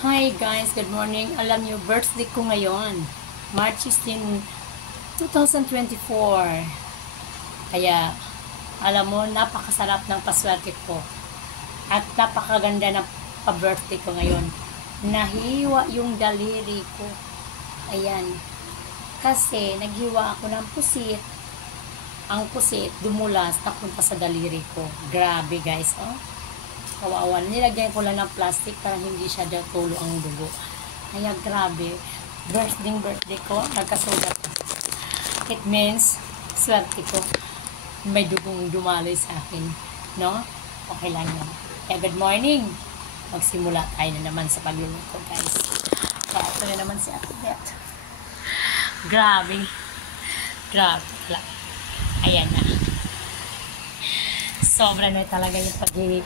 Hi guys, good morning. Alam niyo, birthday ko ngayon. March 16, 2024. Kaya, alam mo, napakasarap ng paswerte ko. At napakaganda ng pa-birthday ko ngayon. Nahiwa yung daliri ko. Ayan. Kasi, naghiwa ako ng pusit. Ang pusit, dumulas, napunta sa daliri ko. Grabe guys, oh. Kawawa. Nilagyan ko lang ng plastic para hindi siya tulo ang dugo. Kaya grabe. Birthday ko, nagkasugat. It means, swerte ko. May dugong dumaloy sa akin. No? Okay lang yun. Kaya good morning. Magsimula tayo na naman sa pagluluto, guys. Kaya ito na naman si Ate Beth. Grabe. Grabe. Ayan na. Sobra na talaga yung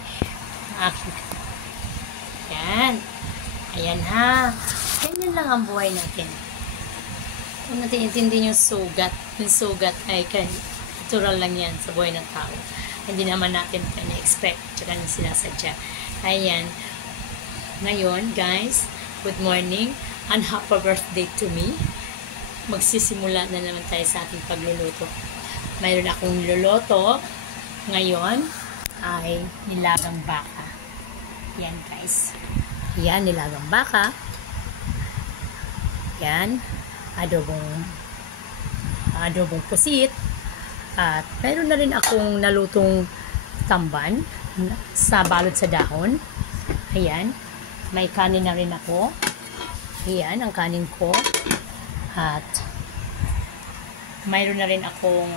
Yan. Ayan ha. Ganyan lang ang buhay natin. Kung natin intindi yung sugat ay natural lang yan sa buhay ng tao. Hindi naman natin na-expect tsaka na sinasadya. Ayan. Ngayon, guys, good morning and happy birthday to me. Magsisimula na naman tayo sa ating pagluluto. Mayroon akong luluto. Ngayon ay nilagang baka. Yan guys. Yan, nilagang baka. Yan. Adobong pusit. At meron na rin akong nalutong tamban sa balot sa dahon. Ayan. May kanin na rin ako. Ayan, ang kanin ko. At mayroon na rin akong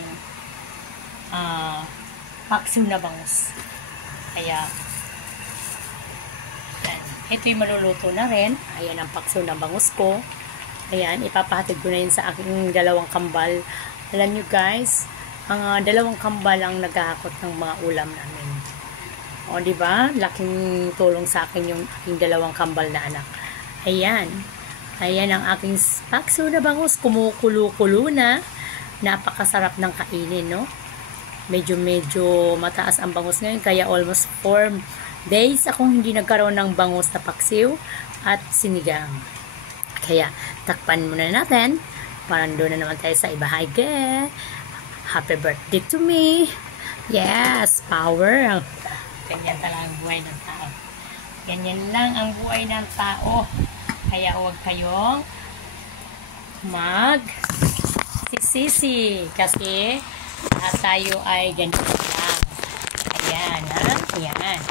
paksiw na bangus. Kaya yan. Ito yung maluluto na rin. Ayan ang paksiw na bangus ko. Ayan, ipapahatid ko na yun sa aking dalawang kambal. Alam nyo guys, ang dalawang kambal ang naghahakot ng mga ulam namin. O diba? Laking tulong sa akin yung aking dalawang kambal na anak. Ayan. Ayan ang aking paksiw na bangus. Kumukulo-kulo na. Napakasarap ng kainin, no? Medyo mataas ang bangus ngayon. Kaya almost 4 days akong hindi nagkaroon ng bangus na paksiw at sinigang. Kaya takpan muna natin. Parang doon na naman tayo sa ibahagi. Happy birthday to me. Yes, power. Ganyan talaga ang buhay ng tao. Ganyan lang ang buhay ng tao. Kaya huwag kayong sisisi kasi tayo ay ganito lang. Ayan, ha? Ayan.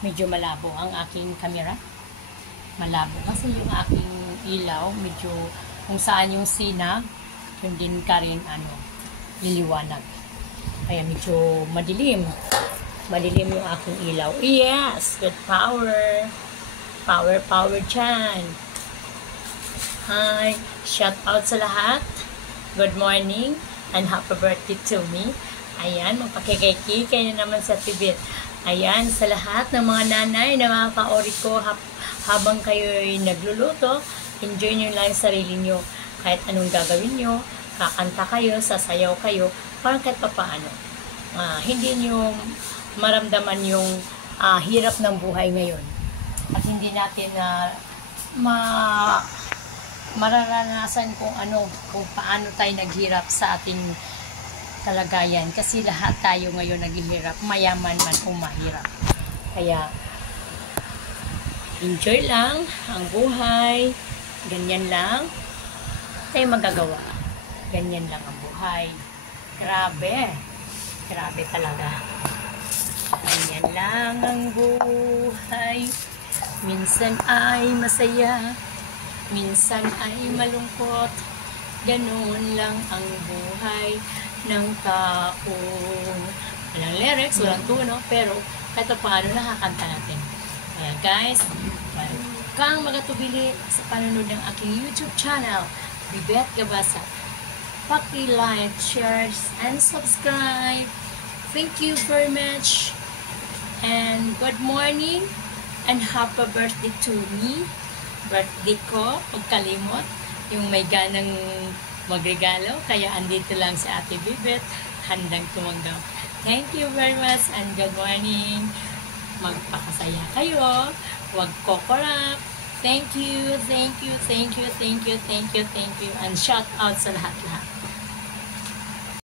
Medyo malabo ang aking camera. Malabo kasi yung aking ilaw, medyo kung saan yung sinag, yung din ka rin, liliwanag. Kaya medyo madilim. Madilim yung aking ilaw. Yes! Good power! Power dyan. Hi! Shout out sa lahat. Good morning and happy birthday to me. Ayan, magpakikay-kikay na naman sa Tibet. Ayan, sa lahat ng mga nanay na mga kaori ko habang kayo ay nagluluto, enjoy nyo lang yung sarili nyo. Kahit anong gagawin nyo, kakanta kayo, sasayaw kayo, parang kahit papaano. Hindi nyo maramdaman yung hirap ng buhay ngayon. At hindi natin mararanasan kung paano tayo naghirap sa ating kalagayan. Kasi lahat tayo ngayon naghihirap, mayaman man o mahirap. Kaya, enjoy lang ang buhay. Ganyan lang tayo magagawa. Ganyan lang ang buhay. Grabe. Grabe talaga. Ganyan lang ang buhay. Minsan ay masaya. Minsan ay malungkot. Ganun lang ang buhay ng tao. Walang lyrics, walang tuno, pero kahit paano nakakanta natin. Kaya guys, huwag kang magatubili sa panonood ng aking YouTube channel, Bibet Gabasa. Paki-like, share, and subscribe. Thank you very much. And good morning and happy birthday to me. Birthday ko, huwag kalimot, yung may ganang magregalo. Kaya andito lang si Ate Bibet, handang tumanggap. Thank you very much and good morning. Magpakasaya kayo. Huwag kokorap. Thank you, thank you, thank you, thank you, thank you, thank you. And shout out sa lahat-lahat.